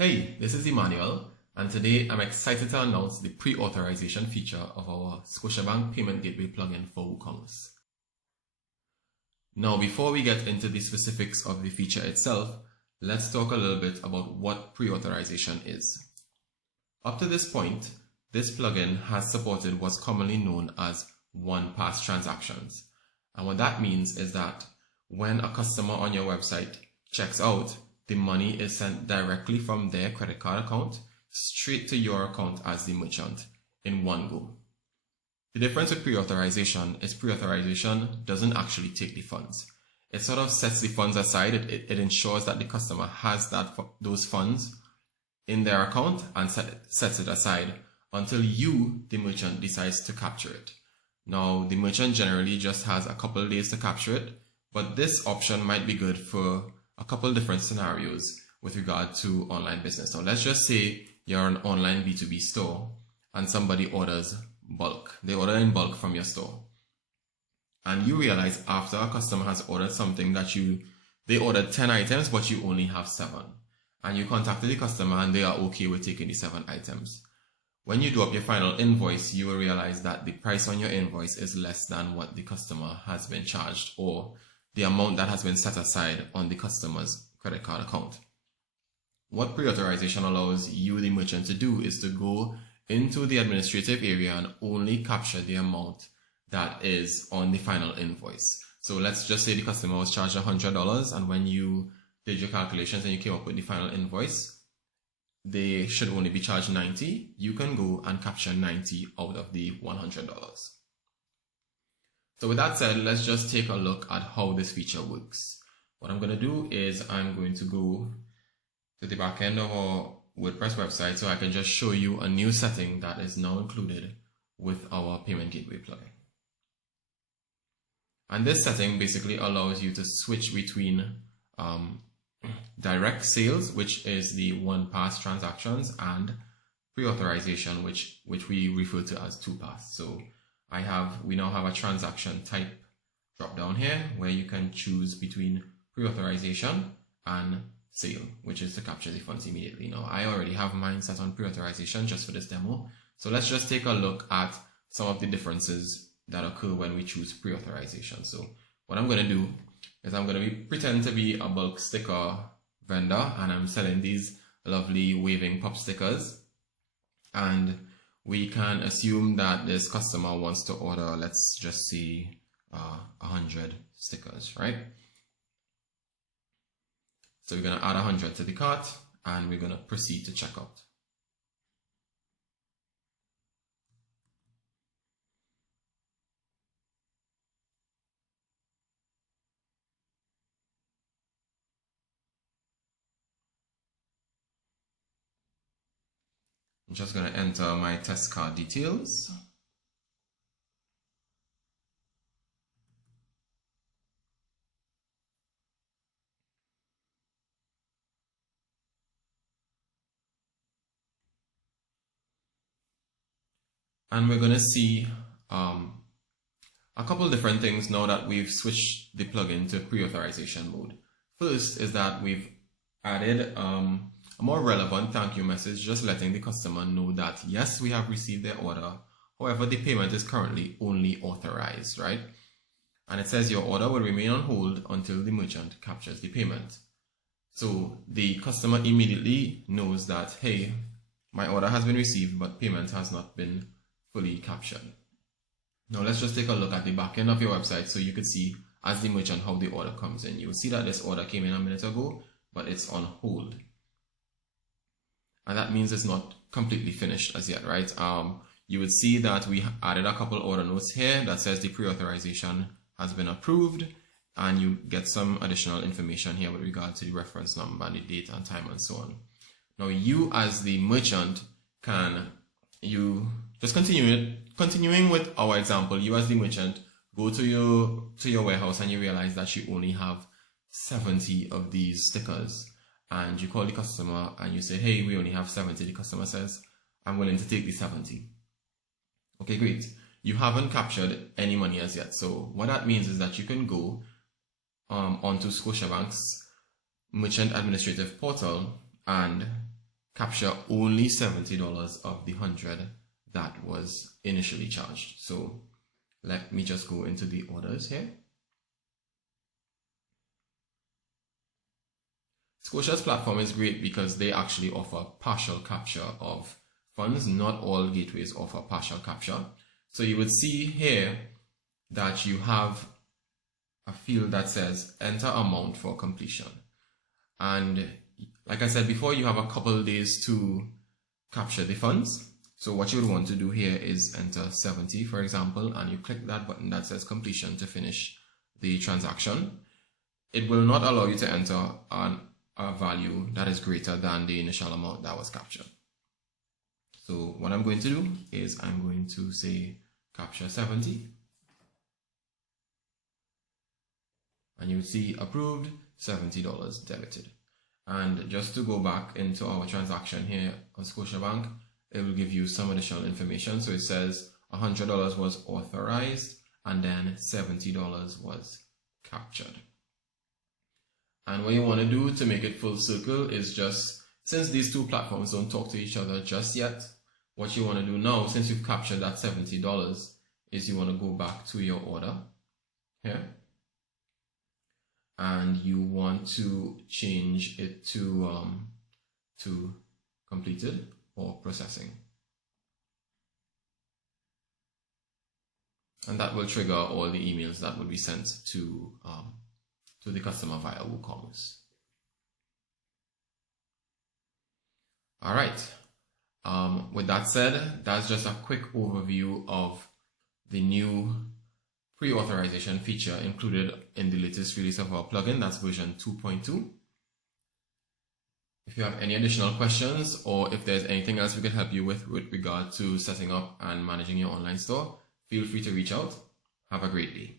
Hey, this is Emmanuel, and today I'm excited to announce the pre-authorization feature of our Scotiabank Payment Gateway Plugin for WooCommerce. Now, before we get into the specifics of the feature itself, let's talk a little bit about what pre-authorization is. Up to this point, this plugin has supported what's commonly known as one-pass transactions. And what that means is that when a customer on your website checks out, the money is sent directly from their credit card account straight to your account as the merchant in one go. The difference with pre-authorization is pre-authorization doesn't actually take the funds. It sort of sets the funds aside. It ensures that the customer has those funds in their account and sets it aside until you, the merchant, decides to capture it. Now, the merchant generally just has a couple of days to capture it, but this option might be good for a couple different scenarios with regard to online business. Now, let's just say you're an online B2B store and somebody orders bulk. They order in bulk from your store. And you realize after a customer has ordered something that they ordered 10 items, but you only have 7. And you contacted the customer and they are okay with taking the 7 items. When you do up your final invoice, you will realize that the price on your invoice is less than what the customer has been charged, or the amount that has been set aside on the customer's credit card account. What pre-authorization allows you, the merchant, to do is to go into the administrative area and only capture the amount that is on the final invoice. So let's just say the customer was charged $100, and when you did your calculations and you came up with the final invoice, they should only be charged $90. You can go and capture $90 out of the $100. So with that said, let's just take a look at how this feature works. What I'm going to do is I'm going to go to the back end of our WordPress website so I can just show you a new setting that is now included with our Payment Gateway plugin. And this setting basically allows you to switch between direct sales, which is the one-pass transactions, and pre-authorization, which we refer to as two-pass. So we now have a transaction type drop down here where you can choose between pre-authorization and sale, which is to capture the funds immediately. Now, I already have mine set on pre-authorization just for this demo. So let's just take a look at some of the differences that occur when we choose pre-authorization. So what I'm going to do is I'm going to pretend to be a bulk sticker vendor, and I'm selling these lovely waving pop stickers. And we can assume that this customer wants to order, let's just say 100 stickers, right? So we're going to add 100 to the cart and we're going to proceed to checkout. I'm just going to enter my test card details. And we're going to see a couple different things now that we've switched the plugin to pre-authorization mode. First is that we've added a more relevant thank you message, just letting the customer know that yes, we have received their order. However, the payment is currently only authorized, right? And it says your order will remain on hold until the merchant captures the payment. So the customer immediately knows that, hey, my order has been received, but payment has not been fully captured. Now let's just take a look at the back end of your website so you could see as the merchant how the order comes in. You'll see that this order came in a minute ago, but it's on hold. And that means it's not completely finished as yet, right? You would see that we added a couple order notes here that says the pre-authorization has been approved, and you get some additional information here with regard to the reference number and the date and time and so on. Now you as the merchant just continuing with our example, you as the merchant go to your warehouse and you realize that you only have 70 of these stickers. And you call the customer and you say, hey, we only have 70. The customer says, I'm willing to take the 70. Okay, great. You haven't captured any money as yet. So what that means is that you can go onto Scotiabank's merchant administrative portal and capture only $70 of the 100 that was initially charged. So let me just go into the orders here. Scotia's platform is great because they actually offer partial capture of funds. Not all gateways offer partial capture. So you would see here that you have a field that says enter amount for completion. And like I said before, you have a couple days to capture the funds. So what you would want to do here is enter 70, for example, and you click that button that says completion to finish the transaction. It will not allow you to enter a value that is greater than the initial amount that was captured. So what I'm going to do is I'm going to say capture 70. And you see approved, $70 debited. And just to go back into our transaction here on Scotiabank, it will give you some additional information. So it says $100 was authorized and then $70 was captured. And what you want to do to make it full circle is just, since these two platforms don't talk to each other just yet, what you want to do now, since you've captured that $70, is you want to go back to your order here. And you want to change it to completed or processing. And that will trigger all the emails that will be sent to the customer via WooCommerce. All right. With that said, that's just a quick overview of the new pre-authorization feature included in the latest release of our plugin. That's version 2.2. If you have any additional questions or if there's anything else we can help you with regard to setting up and managing your online store, feel free to reach out. Have a great day.